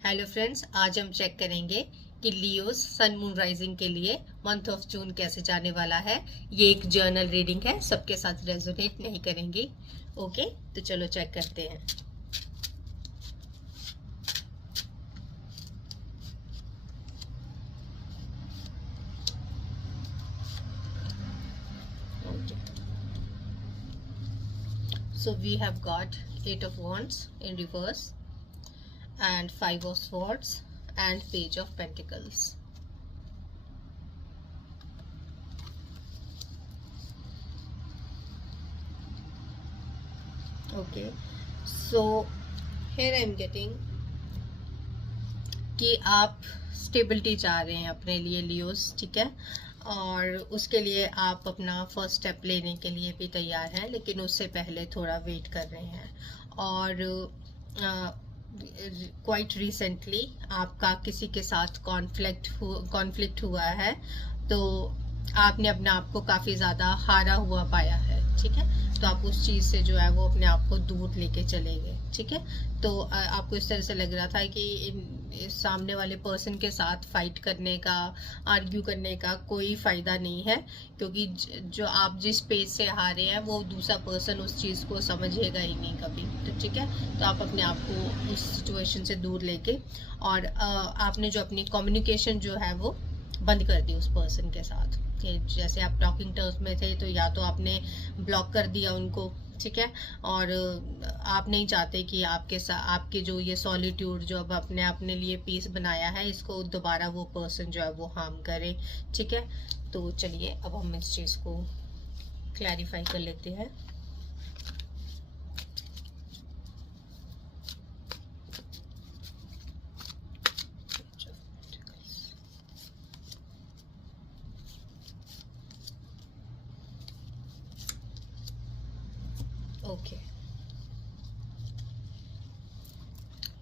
Hello friends, आज हम check करेंगे कि लियोस सन मून राइजिंग के लिए मंथ ऑफ जून कैसे जाने वाला है। ये एक जर्नल रीडिंग है, सबके साथ रेजोनेट नहीं करेंगी। ओके, तो चलो चेक करते हैं। So we have got 8 of Wands in reverse and 5 of Swords and Page of Pentacles. Okay, so here I am getting कि आप स्टेबिलिटी चाह रहे हैं अपने लिए लियोस, ठीक है। और उसके लिए आप अपना फर्स्ट स्टेप लेने के लिए भी तैयार हैं, लेकिन उससे पहले थोड़ा वेट कर रहे हैं। और क्वाइट रिसेंटली आपका किसी के साथ कॉन्फ्लिक्ट हुआ है, तो आपने अपने आप को काफ़ी ज़्यादा हारा हुआ पाया है, ठीक है। तो आप उस चीज़ से जो है वो अपने आप को दूर लेके चले गए, ठीक है। तो आपको इस तरह से लग रहा था कि इस सामने वाले पर्सन के साथ फाइट करने का, आर्ग्यू करने का कोई फ़ायदा नहीं है, क्योंकि जो आप जिस पेज से हारे हैं वो दूसरा पर्सन उस चीज़ को समझेगा ही नहीं कभी, तो ठीक है। तो आप अपने आप को उस सिचुएशन से दूर लेके और आपने जो अपनी कम्युनिकेशन जो है वो बंद कर दी उस पर्सन के साथ। कि जैसे आप टॉकिंग टर्म्स में थे, तो या तो आपने ब्लॉक कर दिया उनको, ठीक है। और आप नहीं चाहते कि आपके साथ आपके जो ये सॉलिट्यूड जो अब अपने लिए पीस बनाया है, इसको दोबारा वो पर्सन जो है वो हार्म करे, ठीक है। तो चलिए अब हम इस चीज़ को क्लैरिफाई कर लेते हैं। Okay,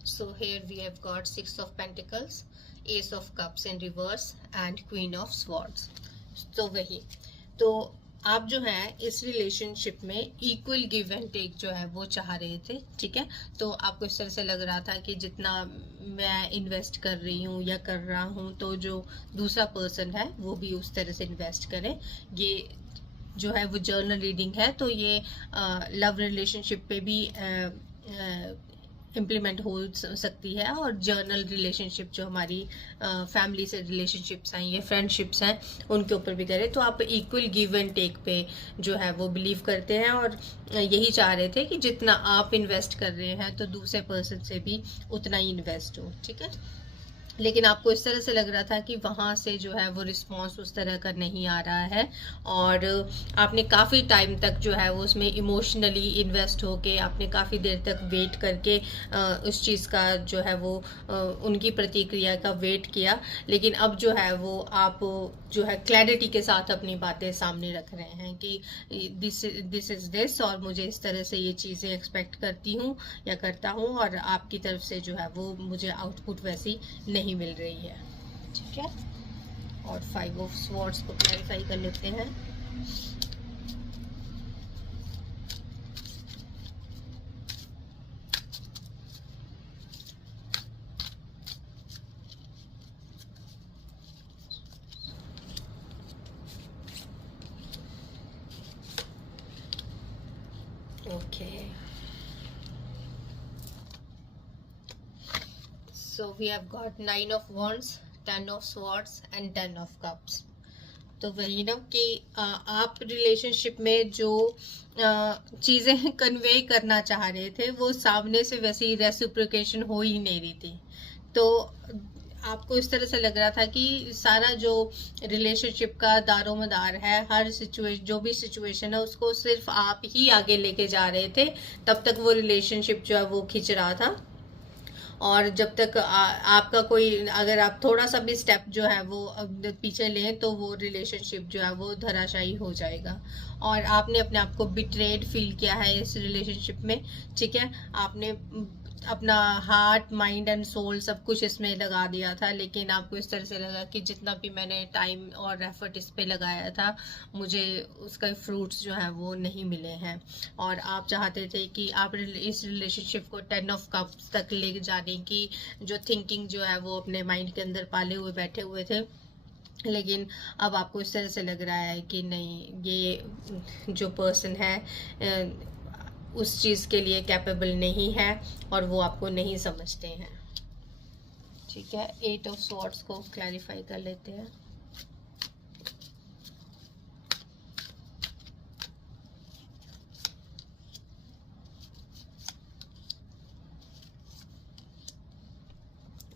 so here we have got 6 of Pentacles, Ace of Cups in reverse and Queen of Swords. तो वही, तो आप जो है इस रिलेशनशिप में इक्वल गिव एंड टेक जो है वो चाह रहे थे, ठीक है। तो आपको इस तरह से लग रहा था कि जितना मैं इन्वेस्ट कर रही हूँ या कर रहा हूँ, तो जो दूसरा पर्सन है वो भी उस तरह से इन्वेस्ट करे। ये जो है वो जर्नल रीडिंग है, तो ये लव रिलेशनशिप पे भी इम्प्लीमेंट हो सकती है, और जर्नल रिलेशनशिप जो हमारी फैमिली से रिलेशनशिप्स हैं, ये फ्रेंडशिप्स हैं, उनके ऊपर भी करें। तो आप इक्वल गिव एंड टेक पे जो है वो बिलीव करते हैं, और यही चाह रहे थे कि जितना आप इन्वेस्ट कर रहे हैं तो दूसरे पर्सन से भी उतना ही इन्वेस्ट हो, ठीक है। लेकिन आपको इस तरह से लग रहा था कि वहाँ से जो है वो रिस्पॉन्स उस तरह का नहीं आ रहा है, और आपने काफ़ी टाइम तक जो है वो उसमें इमोशनली इन्वेस्ट होके आपने काफ़ी देर तक वेट करके उस चीज़ का जो है वो उनकी प्रतिक्रिया का वेट किया। लेकिन अब जो है वो आप जो है क्लैरिटी के साथ अपनी बातें सामने रख रहे हैं कि दिस इज़ दिस, और मुझे इस तरह से ये चीज़ें एक्सपेक्ट करती हूँ या करता हूँ, और आपकी तरफ से जो है वो मुझे आउटपुट वैसी नहीं मिल रही है, ठीक है। और 5 ऑफ स्वॉर्ड्स को क्लैरिफाई कर लेते हैं। Okay, so we have got 9 of Wands, 10 of Swords and 10 of Cups. तो वही ना कि आप रिलेशनशिप में जो चीज़ें कन्वे करना चाह रहे थे वो सामने से वैसी रेसिप्रोकेशन हो ही नहीं रही थी। तो आपको इस तरह से लग रहा था कि सारा जो रिलेशनशिप का दारोमदार है, हर जो भी सिचुएशन है उसको सिर्फ आप ही आगे लेके जा रहे थे। तब तक वो रिलेशनशिप जो है वो खिंच रहा था, और जब तक आपका कोई, अगर आप थोड़ा सा भी स्टेप जो है वो पीछे लें तो वो रिलेशनशिप जो है वो धराशायी हो जाएगा। और आपने अपने आप को बिट्रेड फील किया है इस रिलेशनशिप में, ठीक है। आपने अपना हार्ट माइंड एंड सोल सब कुछ इसमें लगा दिया था, लेकिन आपको इस तरह से लगा कि जितना भी मैंने टाइम और एफर्ट इस पे लगाया था मुझे उसका फ्रूट्स जो है वो नहीं मिले हैं। और आप चाहते थे कि आप इस रिलेशनशिप को 10 ऑफ कप्स तक ले जाने की जो थिंकिंग जो है वो अपने माइंड के अंदर पाले हुए बैठे हुए थे, लेकिन अब आपको इस तरह से लग रहा है कि नहीं, ये जो पर्सन है उस चीज़ के लिए कैपेबल नहीं है और वो आपको नहीं समझते हैं। ठीक है, 8 ऑफ स्वॉर्ड्स को क्लैरिफाई कर लेते हैं।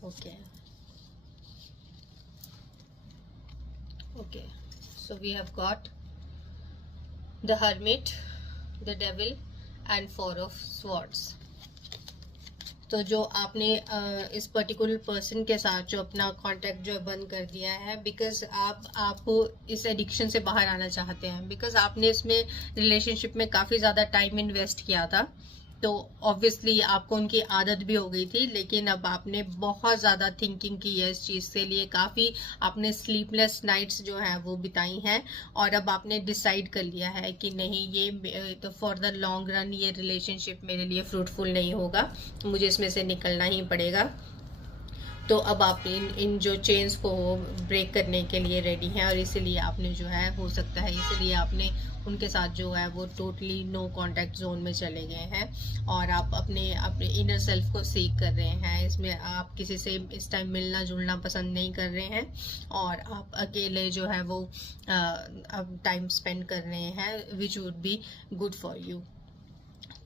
Okay okay, so we have got the hermit, the devil and 4 of swords. तो जो आपने इस पर्टिकुलर पर्सन के साथ जो अपना कांटेक्ट जो बंद कर दिया है, बिकॉज आप इस एडिक्शन से बाहर आना चाहते हैं, बिकॉज आपने इसमें रिलेशनशिप में काफ़ी ज़्यादा टाइम इन्वेस्ट किया था, तो ऑब्वियसली आपको उनकी आदत भी हो गई थी, लेकिन अब आपने बहुत ज़्यादा थिंकिंग की है इस चीज़ के लिए, काफ़ी आपने स्लीपलेस नाइट्स जो है वो बिताई हैं, और अब आपने डिसाइड कर लिया है कि नहीं, ये तो फॉर द लॉन्ग रन ये रिलेशनशिप मेरे लिए फ्रूटफुल नहीं होगा, मुझे इसमें से निकलना ही पड़ेगा। तो अब आप इन जो चेन्स को ब्रेक करने के लिए रेडी हैं, और इसीलिए आपने जो है, हो सकता है इसलिए आपने उनके साथ जो है वो टोटली नो कांटेक्ट जोन में चले गए हैं, और आप अपने अपने इनर सेल्फ को सीख कर रहे हैं। इसमें आप किसी से इस टाइम मिलना जुलना पसंद नहीं कर रहे हैं, और आप अकेले जो है वो अब टाइम स्पेंड कर रहे हैं, which would be good for you.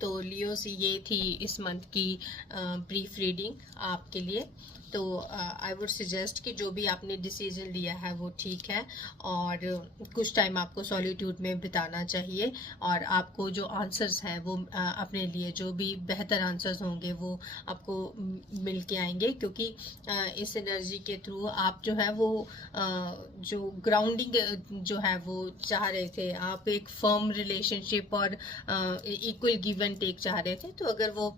तो लियो सी, ये थी इस मंथ की ब्रीफ रीडिंग आपके लिए। तो आई वुड सजेस्ट कि जो भी आपने डिसीजन लिया है वो ठीक है, और कुछ टाइम आपको सॉलिट्यूड में बिताना चाहिए, और आपको जो आंसर्स हैं वो अपने लिए जो भी बेहतर आंसर्स होंगे वो आपको मिल के आएंगे, क्योंकि इस एनर्जी के थ्रू आप जो है वो जो ग्राउंडिंग जो है वो चाह रहे थे, आप एक फर्म रिलेशनशिप और इक्वल गिव एंड टेक चाह रहे थे, तो अगर वो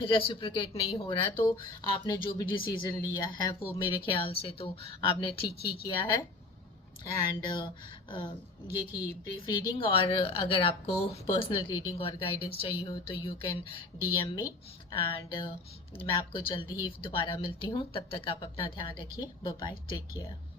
रेसिप्रोकेट नहीं हो रहा है तो आपने जो भी डिसीजन लिया है वो मेरे ख्याल से तो आपने ठीक ही किया है। एंड ये थी ब्रीफ रीडिंग, और अगर आपको पर्सनल रीडिंग और गाइडेंस चाहिए हो तो you can DM me, and मैं आपको जल्दी ही दोबारा मिलती हूँ। तब तक आप अपना ध्यान रखिए। Bye bye, take care.